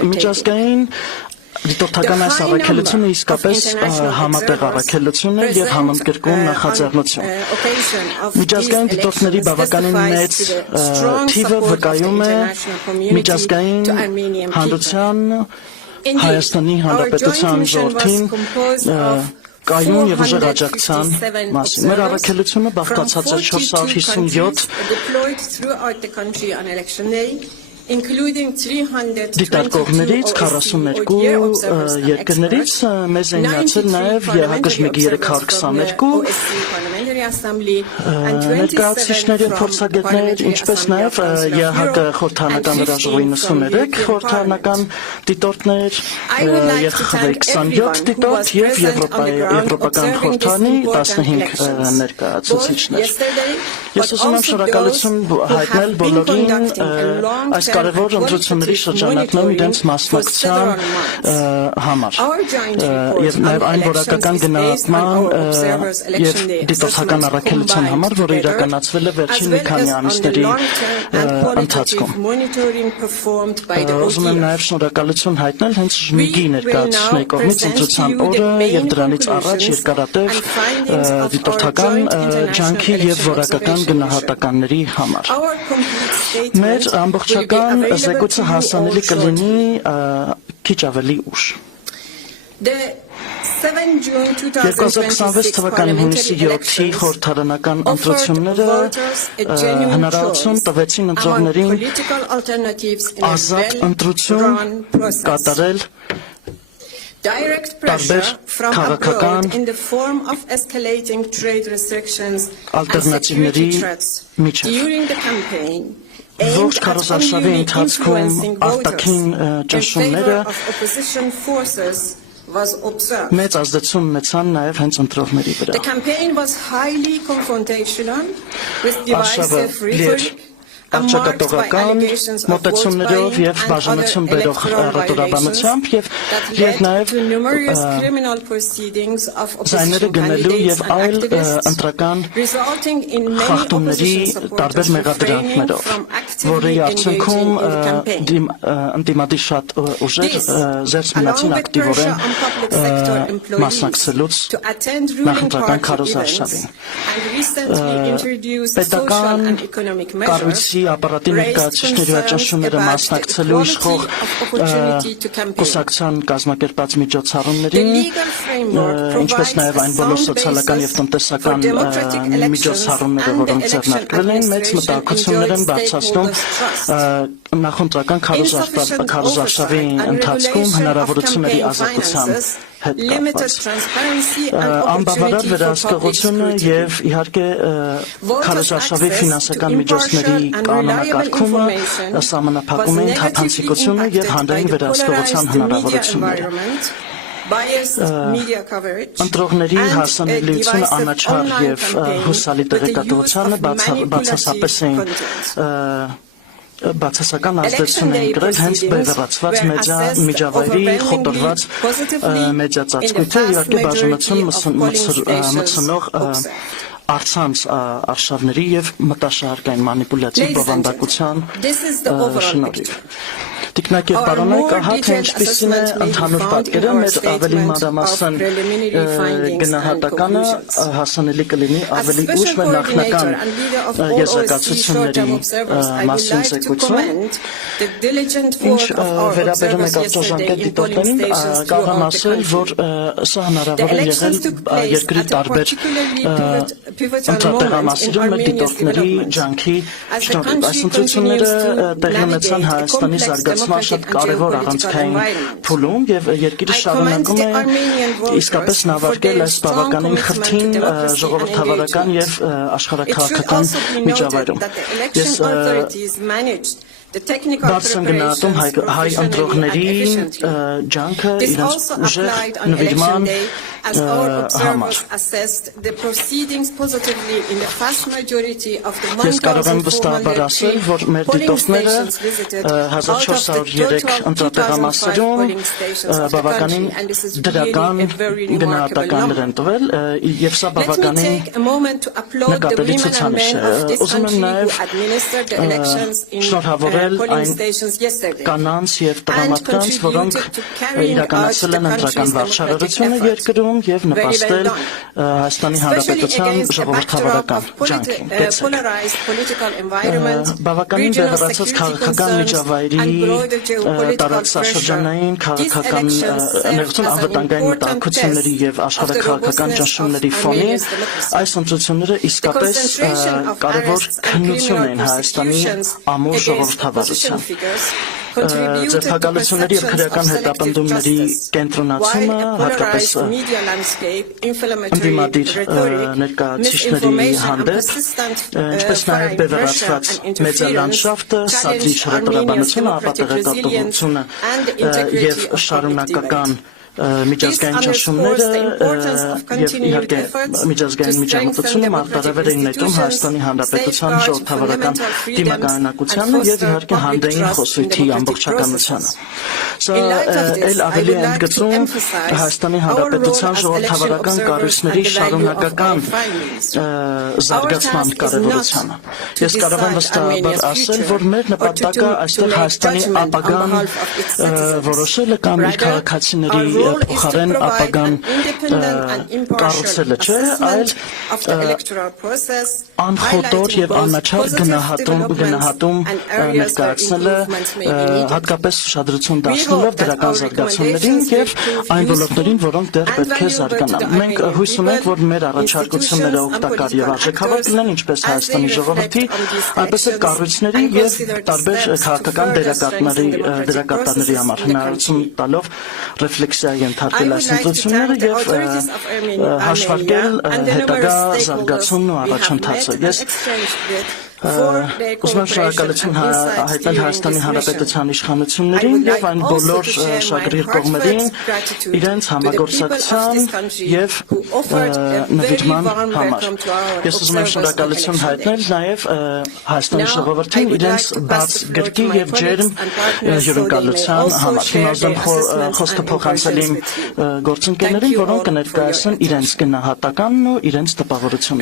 Միջազգային դիտորդական այս առաքելությունը իսկապես համատեղ առաքելություն է եւ համընդգրկում նախաձեռնություն։ Միջազգային դիտորդների բավականին մեծ թիվը վկայում է միջազգային հանրության Հայաստանի Հանրապետության ժողովրդին կայուն եւ ուժեղ աջակցության մասին։ Մեր առաքելությունը բաղկացած է 450 դիտարկողներից 42 երկրներից մեզ են միացել նաև ԵՀԿ 322 ներկայացուցիչներ եւ փորձագետներ, ինչպես նաև ԵՀԿ խորհրդարանական վրաժողովի 93 խորհրդարանական դիտորդներ, ԵԽԽՎ 27 դիտորդ եւ Եվրոպական խորհրդանի 15 ներկայացուցիչներ։ Ես ուզում եմ շնորհակալություն հայտնել բոլորին այս կարևոր ընտրությունների շրջանակներում իրենց մասնակցության համար եւ նաեւ այն որակական գնահատման եւ դիտորդական առաքելության համար, որը իրականացվել է վերջին մի քանի ամիսների ընթացքում։ Ուզում եմ նաեւ շնորհակալություն հայտնել հենց ԺՄԻԳ-ի ներկայացուցիչների կողմից ընտրության օրը եւ դրանից առաջ երկարատև դիտորդական ջանքի եւ որակական գնահատականների համար։ Մեր ամբողջական զեկույցը հասանելի կլինի քիչ ավելի ուշ։ 2026 թվականի հունիսի 7-ի խորհրդարանական ընտրությունները հնարավորություն տվեցին ընտրողներին ազատ ընտրություն կատարել տարբեր քաղաքական ալտերնատիվների միջև։ Ողջ քարոզարշավի ընթացքում արտաքին ճնշումները մեծ ազդեցություն ունեցան նաև հենց ընտրողների վրա։ Արշավը արճակատողական մոտեցումներով եւ բաժանություն բերող ռետորաբանությամբ եւ նաեւ զայները գնելու եւ այլ ընտրական խախտումների տարբեր մեղադրանքներով, որի արդյունքում ընդդիմադիր շատ ուժեր զերծ մնացին ակտիվորեն մասնակցելուց նախընտրական քարոզարշավին։ Պետական կառույցի ապարատի ներկայացուցիչների ճնշումները մասնակցելու իշխող կուսակցության կազմակերպած միջոցառումներին, ինչպես նաև այն բոլոր սոցիալական եւ տնտեսական միջոցառումները, որոնք ձեռնարկվել են, մեծ մտահոգություններ են բարձրացնում նախընտրական քարոզարշավի ընթացքում հնարավորությունների ազատության հետ կապված։ Անբավարար վերահսկողությունը եւ իհարկե քարոզարշավի ֆինանսական միջոցների կանոնակարգումը սահմանափակում են թափանցիկությունը եւ հանրային վերահսկողության հնարավորությունները։ Ընտրողների հասանելիությունը անաչառ եւ հուսալի տեղեկատվությանը բացասապես էին բացասական ազդեցություն են կրել հենց բևեռացված միջավայրի խոտորված մեդիացածկույթը, իհարկե բաժանություն մտցնող առցանց արշավների եւ մտաշահարկային մանիպուլյացիվ բովանդակության շնորհիվ։ Տիկնակ եւ պարոնայք, ահա թե ինչպիսին է ընդհանուր պատկերը, մեր ավելի մանրամասն գնահատականը հասանելի կլինի ավելի ուշ մեր նախնական եզրակացությունների մասին զեկույցում։ Ինչ վերաբերում է կարճաժամկետ դիտորդներին, կարող եմ ասել, որ սա հնարավոր է եղել երկրի տարբեր ընտրատեղամասերում մեր դիտորդների ջանքի շնորհիվ։ Այս ընտրությունները տեղի ունեցան Հայաստանի զարգացման շատ կարևոր առանցքային փուլում եւ երկիրը շարունակում է իսկապես նավարկել այս բավականին խրթին ժողովրդավարական եւ աշխարհաքաղաքական միջավայրում։ Ես բարձր եմ գնահատում հայ ընտրողների ջանքը իրենց ուժեղ նվիրման համար։ Ես կարող եմ վստահաբար ասել, որ մեր դիտորդները 1403 ընտրատեղամասերում բավականին դրական գնահատականներ են տվել եւ սա բավականին նկատելի ցուցանիշ է։ Ուզում եմ նաեւ շնորհավորել շնորհել այն կանանց եւ տղամարդկանց, որոնք իրականացրել են ընտրական վարչարարությունը երկրում եւ նպաստել Հայաստանի Հանրապետության ժողովրդավարական ջանքին։ Բավականին բևեռացած քաղաքական միջավայրի տարածաշրջանային քաղաքական ներողություն անվտանգային մտահոգությունների եւ աշխարհաքաղաքական ճնշումների ֆոնին այս ընտրությունները իսկապես կարևոր քննություն են Հայաստանի ամուր ժողովրդավարության։ Ձերբակալությունների եւ քրեական հետապնդումների կենտրոնացումը, հատկապես ընդդիմադիր ներկայացուցիչների հանդեպ, ինչպես նաեւ բևեռացված մեդիալանդշաֆտը, սադրիչ հրետորաբանությունը, ապատեղեկատվությունը եւ շարունակական միջազգային ճնշումները եւ իհարկե միջազգային միջամտությունը մարտարևեր էին նետում Հայաստանի Հանրապետության ժողովրդավարական դիմակայնակությանը եւ իհարկե հանդեին խոսույթի ամբողջականությանը։ Սա էլ ավելի է ընդգծում Հայաստանի Հանրապետության ժողովրդավարական կառույցների շարունակական զարգացման կարեւորությանը։ Ես կարող եմ վստահաբար ասել, որ մեր նպատակը այստեղ Հայաստանի ապագան որոշելը կամ իր քաղաքացիների փոխարեն ապագան կառուցելը չէ, այլ անխոտոր եւ աննաչառ գնահատում ներկայացնելը, հատկապես ուշադրություն դարձնելով դրական զարգացումներին եւ այն ոլորտներին, որոնք դեռ պետք է զարգանան։ Մենք հույս ունենք, որ մեր առաջարկությունները օգտակար եւ արժեքավոր կլինեն ինչպես Հայաստանի ժողովրդի, այնպես էլ կառույցների եւ տարբեր քաղաքական դերակատարների համար հնարավորություն տալով ռեֆլեքսիա ենթարկել այս ընտրությունները եւ հաշվարկել հետագա զարգացումն ու առաջընթացը։ Ես ուզում եմ շնորհակալություն հայտնել Հայաստանի Հանրապետության իշխանություններին եւ այն բոլոր շահագրգիռ կողմերին իրենց համագործակցության եւ նվիրման համար։ Ես ուզում եմ շնորհակալություն հայտնել նաեւ Հայաստանի ժողովրդին իրենց բաց գրկի եւ ջերմ հյուրընկալության համար։ Հիմա ուզում եմ խոսքը փոխանցել իմ գործընկերներին, որոնք կներկայացնեն իրենց գնահատականն ու իրենց տպավորությունները։